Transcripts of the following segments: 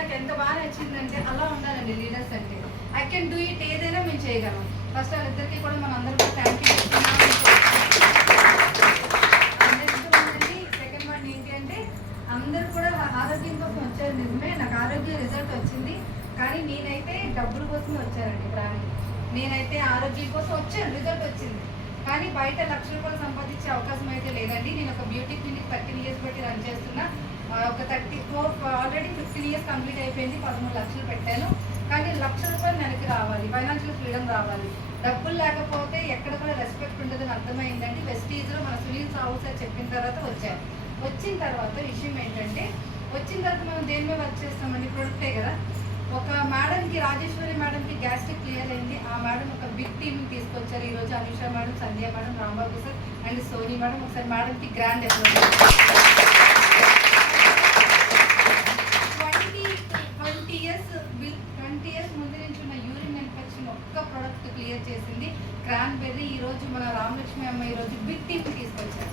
నాకు ఎంత బాగా నచ్చిందంటే అలా ఉండాలండి లీడర్స్ అంటే. ఐ కెన్ డూ ఇట్, ఏదైనా మేము చేయగలం. ఫస్ట్ వాళ్ళిద్దరికి కూడా మన అందరూ కూడా థ్యాంక్ యూ చెప్తున్నాం. సెకండ్ వన్ ఏంటి అంటే అందరూ కూడా ఆరోగ్యం కోసం వచ్చారు. నిజమే, నాకు ఆరోగ్య రిజల్ట్ వచ్చింది. కానీ నేనైతే డబ్బుల కోసం వచ్చానండి ప్రాణి. నేనైతే ఆరోగ్యం కోసం వచ్చాను, రిజల్ట్ వచ్చింది. కానీ బయట ₹1,00,000 సంపాదించే అవకాశం అయితే లేదండి. నేను ఒక బ్యూటీ క్లినిక్ 13 years బట్టి రన్ చేస్తున్నా. ఒక 34 ఆల్రెడీ 15 years కంప్లీట్ అయిపోయింది. 13 లక్షలు పెట్టాను. కానీ ₹1,00,000 నెలకి రావాలి, ఫైనాన్షియల్ ఫ్రీడమ్ రావాలి. డబ్బులు లేకపోతే ఎక్కడ కూడా రెస్పెక్ట్ ఉండదని అర్థమైందండి. వెస్టీజ్లో మన సునీల్ సాహు సార్ చెప్పిన తర్వాత వచ్చాను. వచ్చిన తర్వాత విషయం ఏంటంటే, వచ్చిన తర్వాత మనం దేని మీద వర్క్ చేస్తామండి, ప్రొడక్టే కదా. ఒక మేడంకి, రాజేశ్వరి మేడంకి గ్యాస్ట్రిక్ క్లియర్ అయింది. ఆ మేడం ఒక బిగ్ టీమ్ని తీసుకొచ్చారు. ఈరోజు Anusha madam, Sandhya madam, Rambabu sir and Soni madam. ఒకసారి మేడంకి గ్రాండ్ అప్లాజ్. 20 years ముందు నుంచి ఉన్న యూరిన్ ఇన్ఫెక్షన్ ఒక్క ప్రోడక్ట్ క్లియర్ చేసింది. క్రాన్బెర్రీ. ఈరోజు మన రామలక్ష్మి అమ్మ ఈరోజు బిగ్ టీమ్ని తీసుకొచ్చారు.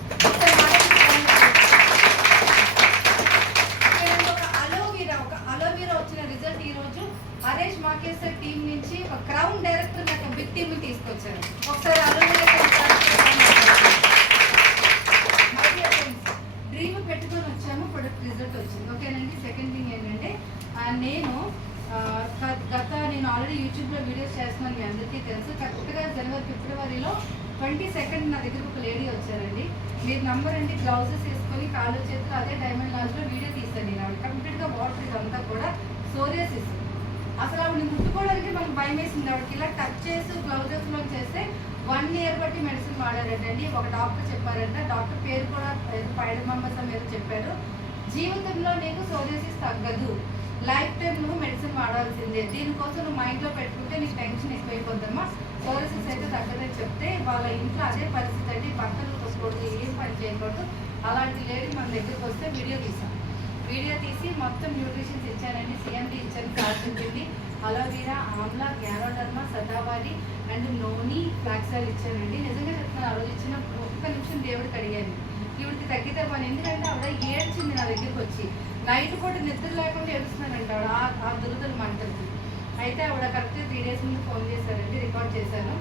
ఒక అలోవీరా వచ్చిన రిజల్ట్ ఈరోజు హరేష్ మాకేశ్వర్ టీం నుంచి ఒక క్రౌన్ డైరెక్టర్ నాకు బిగ్ టీమ్ని తీసుకొచ్చారు. ఒకసారి అలోవీరా డ్రీమ్ పెట్టుకొని వచ్చాము, ప్రొడక్ట్ రిజల్ట్ వచ్చింది. ఓకేనండి. సెకండ్ థింగ్ ఏంటంటే, నేను ఆల్రెడీ యూట్యూబ్లో వీడియోస్ చేస్తున్నాను, మీ అందరికీ తెలుసు. కరెక్ట్గా ఫిబ్రవరిలో 22nd నా దగ్గర ఒక లేడీ వచ్చారండి. మీరు నంబర్ అండి, గ్లౌజెస్ వేసుకొని కాళ్ళు చేతులు అదే డైమండ్ లాంజ్లో వీడియో తీసాను నేను. ఆవిడ కంప్లీట్గా వాటర్ ఇదంతా కూడా సోరియాసిస్. అసలు ఆవిడ ముట్టుకోవడానికి మనకు భయం వేసింది. ఆవిడకి ఇలా టచ్ చేసి గ్లౌజెస్లో చేస్తే 1 year బట్టి మెడిసిన్ వాడారంటండి. ఒక డాక్టర్ చెప్పారంట, డాక్టర్ పేరు కూడా పైడమంబసం మీద చెప్పారు. జీవితంలో నీకు సోరియాసిస్ తగ్గదు, లైఫ్ టైం నువ్వు మెడిసిన్ వాడాల్సిందే. దీనికోసం నువ్వు మైండ్లో పెట్టుకుంటే నీకు టెన్షన్ ఎక్కువైపోద్దమ్మా, సోరియాసిస్ అయితే తగ్గదని చెప్తే వాళ్ళ ఇంట్లో అదే పరిస్థితి అండి. బట్టలు కొట్టుకోవద్దు, ఏం పని చేయకూడదు. అలాంటి లేడీ మన దగ్గరికి వస్తే వీడియో తీసాం. వీడియో తీసి మొత్తం న్యూట్రిషన్స్ ఇచ్చానండి. సిఎండి ఇచ్చాను, కాల్చింది, అలోవీరా, ఆమ్లా, గ్యారోడర్మా, సదావాలి అండ్ నోని, ఫ్లాక్సాల్ ఇచ్చానండి. నిజంగా చెప్తున్నాను, ఆ రోజు ఇచ్చిన ఒక్క నిమిషం దేవుడికి అడిగాను, ఈవిడికి తగ్గితే పని. ఎందుకంటే ఆవిడ ఏడ్చింది నా దగ్గరికి వచ్చి. నైట్ కూడా నిద్ర లేకుండా ఏడుస్తున్నానంట ఆవిడ ఆ దురదలు మంటలకి. అయితే ఆవిడ కరెక్ట్గా 3 days ముందు ఫోన్ చేశారండి, రికార్డ్ చేశాను.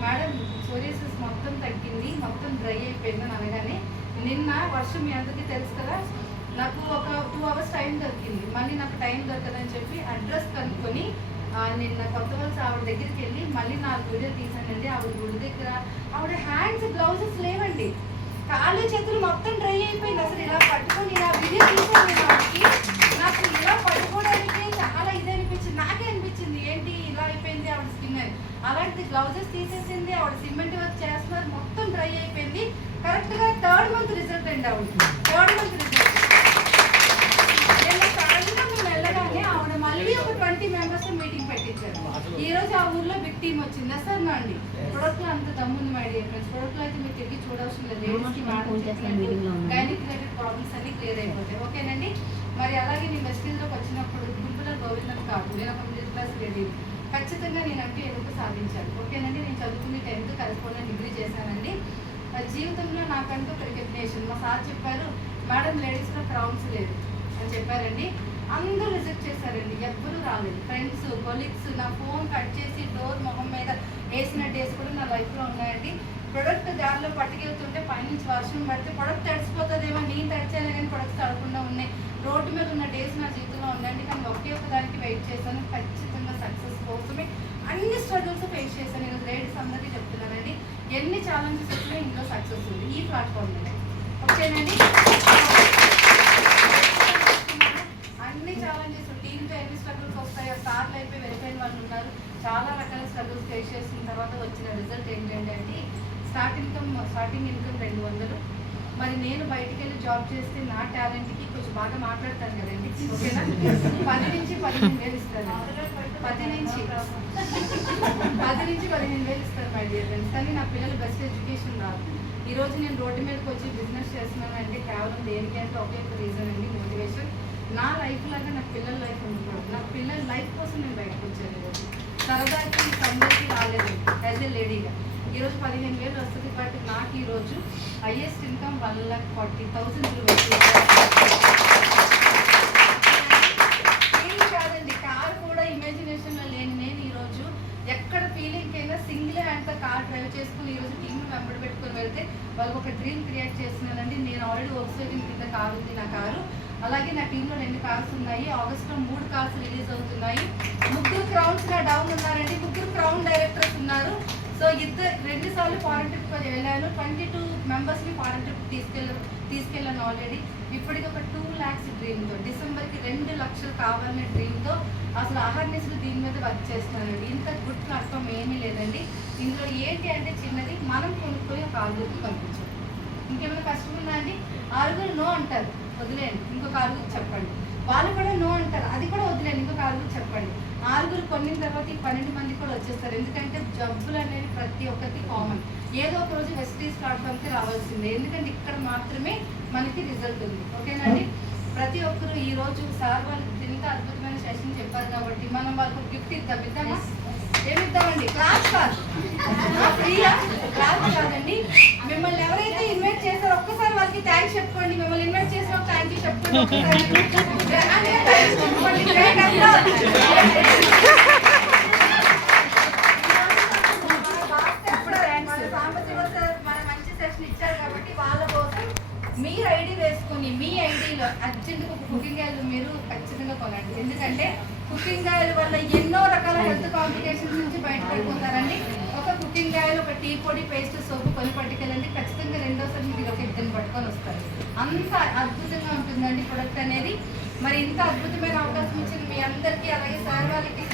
మేడం సోరియాసిస్ మొత్తం తగ్గింది, మొత్తం డ్రై అయిపోయిందని అనగానే, నిన్న వర్షం మీ అందరికీ తెలుసు కదా, నాకు ఒక 2 hours టైం దొరికింది. మళ్ళీ నాకు టైం దొరకదని చెప్పి అడ్రస్ కనుక్కొని నిన్న కొత్త వలస ఆవిడ దగ్గరికి వెళ్ళి మళ్ళీ 4 వీడియోలు తీసానండి. ఆవిడ గుడి దగ్గర ఆవిడ హ్యాండ్స్ గ్లౌజెస్ లేవండి, కాళ్ళు చేతులు మొత్తం డ్రై అయిపోయింది. అసలు ఇలా పట్టుకొని ఇలా వీడియో తీసాను ఆవిడకి. నాకు ఇలా పట్టుకోవడానికి చాలా ఇది అనిపించింది. నాకే అనిపించింది ఏంటి ఇలా అయిపోయింది ఆవిడ స్కిన్ అని. అలాంటిది గ్లౌజెస్ తీసేసింది, ఆవిడ సిమెంట్ వర్క్ చేస్తున్నారు, మొత్తం డ్రై అయిపోయింది. కరెక్ట్గా 3rd month రిజల్ట్ అండి ఆవిడకి. 3rd month రిజల్ట్ వెళ్ళగానే ఆవిడ మళ్ళీ ఒక 20 members మీటింగ్ పెట్టించారు. ఈ రోజు ఆ ఊర్లో బిగ్ టీమ్ వచ్చింది. సార్ నా అండి ప్రొడక్ట్ లో అంత దమ్ముంది మై డియర్ ఫ్రెండ్స్. ప్రొడక్ట్ లో అయితే మీరు తిరిగి చూడవలసిన లేదు. లేడీస్కి గైనిక్ రిలేటెడ్ ప్రాబ్లమ్స్ అన్ని క్లియర్ అయిపోతాయి. ఓకేనండి. మరి అలాగే నేను వెస్టీజ్లోకి వచ్చినప్పుడు గుంపుల గోవిందం కాదు, నేను ఒక మిడిల్ క్లాస్ లేడీ. ఖచ్చితంగా నేనంటే ఏదో సాధించాను. ఓకేనండి. నేను చదువుకుని 10th కరెస్పాండెంట్ డిగ్రీ చేశానండి. జీవితంలో నాకంటూ ఒక రికగ్నేషన్. మా సార్ చెప్పారు, మేడం లేడీస్లో క్రౌన్స్ లేదు అని చెప్పారండి. అందరూ రిజెక్ట్ చేశారండి, ఎవ్వరూ రాలేదు. ఫ్రెండ్స్, కొలీగ్స్ నా ఫోన్ కట్ చేసి డోర్ మొహం మీద వేసిన డేస్ కూడా నా లైఫ్లో ఉన్నాయండి. ప్రొడక్ట్ దారిలో పట్టుకెళ్తుంటే పైనుంచి వర్షం పడితే ప్రొడక్ట్ తడిసిపోతుందేమో, నేను తడిచాను కానీ ప్రొడక్ట్స్ తడకుండా ఉన్నాయి. రోడ్డు మీద ఉన్న డేస్ నా జీవితంలో ఉందండి. కానీ ఒకే ఒక దానికి వెయిట్ చేశాను. ఖచ్చితంగా సక్సెస్ కోసమే అన్ని స్ట్రగుల్స్ ఫేస్ చేశాను. ఈరోజు లేడీస్ అందరికీ చెప్తున్నానండి, ఎన్ని ఛాలెంజెస్ వచ్చినా ఇందులో సక్సెస్ ఉంది ఈ ప్లాట్ఫామ్ మీద. ఓకేనండి. అన్ని ఛాలెంజెస్ టీంతో ఎన్ని స్ట్రగుల్స్ వస్తాయో, సార్లు అయిపోయి వెళ్ళిపోయిన వాళ్ళు ఉన్నారు. చాలా రకాల స్ట్రగుల్స్ ఫేస్ చేసిన తర్వాత వచ్చిన రిజల్ట్ ఏంటంటే అండి, స్టార్టింగ్ ఇన్కమ్ 200. మరి నేను బయటికి వెళ్ళి జాబ్ చేస్తే నా టాలెంట్కి కొంచెం బాగా మాట్లాడతాను కదండి. ఓకేనా. 10 నుంచి 15,000 ఇస్తాను. 10 నుంచి 15,000 ఇస్తారు మై డియర్ ఫ్రెండ్స్. కానీ నా పిల్లలు బెస్ట్ ఎడ్యుకేషన్ రాదు. ఈరోజు నేను రోడ్డు మీదకి వచ్చి బిజినెస్ చేస్తున్నాను అంటే కేవలం దేనికంటే ఒకే ఒక రీజన్ అండి, మోటివేషన్. నా లైఫ్ లాగా నా పిల్లల లైఫ్ ఉండకూడదు. నా పిల్లల లైఫ్ కోసం నేను బయటకు వచ్చాను. ఈరోజు సరదాకి సందర్కి రాలేదు యాజ్ ఏ లేడీగా. ఈరోజు 15,000 వస్తుంది. బట్ నాకు ఈరోజు హైయెస్ట్ ఇన్కమ్ 1,40,000 రూపాయలు. ఒక డ్రీమ్ క్రియేట్ చేస్తున్నానండి. నేను ఆల్రెడీ వోక్స్‌వ్యాగన్ కింద కారు ఉంది నా కారు. అలాగే నా టీంలో 2 కార్స్ ఉన్నాయి. ఆగస్టులో 3 కార్స్ రిలీజ్ అవుతున్నాయి. 3 క్రౌన్స్ నా డౌన్ ఉన్నారండి. 3 క్రౌన్ డైరెక్టర్స్ ఉన్నారు. సో 2 సార్లు ఫారెన్ ట్రిప్ వెళ్ళాను. 22 మెంబర్స్ని ఫారెన్ ట్రిప్ తీసుకెళ్ళాను ఆల్రెడీ. ఇప్పటికి ఒక 2 lakhs డ్రీమ్తో, డిసెంబర్కి 2 లక్షలు కావాలనే డ్రీమ్తో అసలు అహర్నిశలు దీని మీద వర్క్ చేస్తున్నానండి. ఇంత గుడ్ ప్లాట్ఫామ్ ఏమీ లేదండి. ఇందులో ఏంటి అంటే చిన్నది, మనం కొనుక్కొని ఒక 6 పంపించాం. ఇంకేమైనా కష్టం ఉందా అండి? 6 నో అంటారు, వదిలేండి, ఇంకొక 6 చెప్పండి. వాళ్ళు కూడా నో అంటారు, అది కూడా వదిలేండి, ఇంకొక 6 చెప్పండి. 6 కొనిన తర్వాత ఈ 12 మంది కూడా వచ్చేస్తారు. ఎందుకంటే జబ్బులు అనేవి ప్రతి ఒక్కరికి కామన్. ఏదో ఒక రోజు వెస్టీజ్ ప్లాట్ఫామ్కి రావాల్సిందే. ఎందుకంటే ఇక్కడ మాత్రమే మనకి రిజల్ట్ ఉంది. ఓకేనండి? ప్రతి ఒక్కరు ఈ రోజు సార్ వాళ్ళు ఇంత అద్భుతమైన సెషన్ చెప్పారు కాబట్టి మనం వాళ్ళకు గిఫ్ట్ ఇద్దామా? ఏమిద్దామండి? క్లాస్ కాదు, ఫ్రీయా క్లాస్ కాదండి. మిమ్మల్ని ఎవరైతే ఇన్వైట్ చేశారో ఒక్కసారి వాళ్ళకి థ్యాంక్స్ చెప్పుకోండి. మిమ్మల్ని ఇన్వైట్ చేసిన థ్యాంక్ యూ చెప్పుకోండి. మన మంచి సెషన్ ఇచ్చారు కాబట్టి వాళ్ళ కోసం మీరు ఐడి వేసుకొని మీ ఐడిలో అర్జెంట్గా ఒక కుకింగ్ ఆయిల్ మీరు ఖచ్చితంగా కొనండి. ఎందుకంటే కుకింగ్ ఆయిల్ వల్ల ఎన్నో రకాల హెల్త్ కాంప్లికేషన్స్ నుంచి బయటపడిపోతారండి. ఒక కుకింగ్ ఆయిల్, ఒక టీ పొడి, పేస్ట్, సోపు కొని పట్టుకెళ్ళండి. ఖచ్చితంగా రెండోసారి మీకు ఒక 2 పట్టుకొని వస్తారు. అంత అద్భుతంగా ఉంటుందండి ప్రొడక్ట్ అనేది. మరి ఇంత అద్భుతమైన అవకాశం ఇచ్చిన మీ అందరికీ, అలాగే సార్ వాళ్ళకి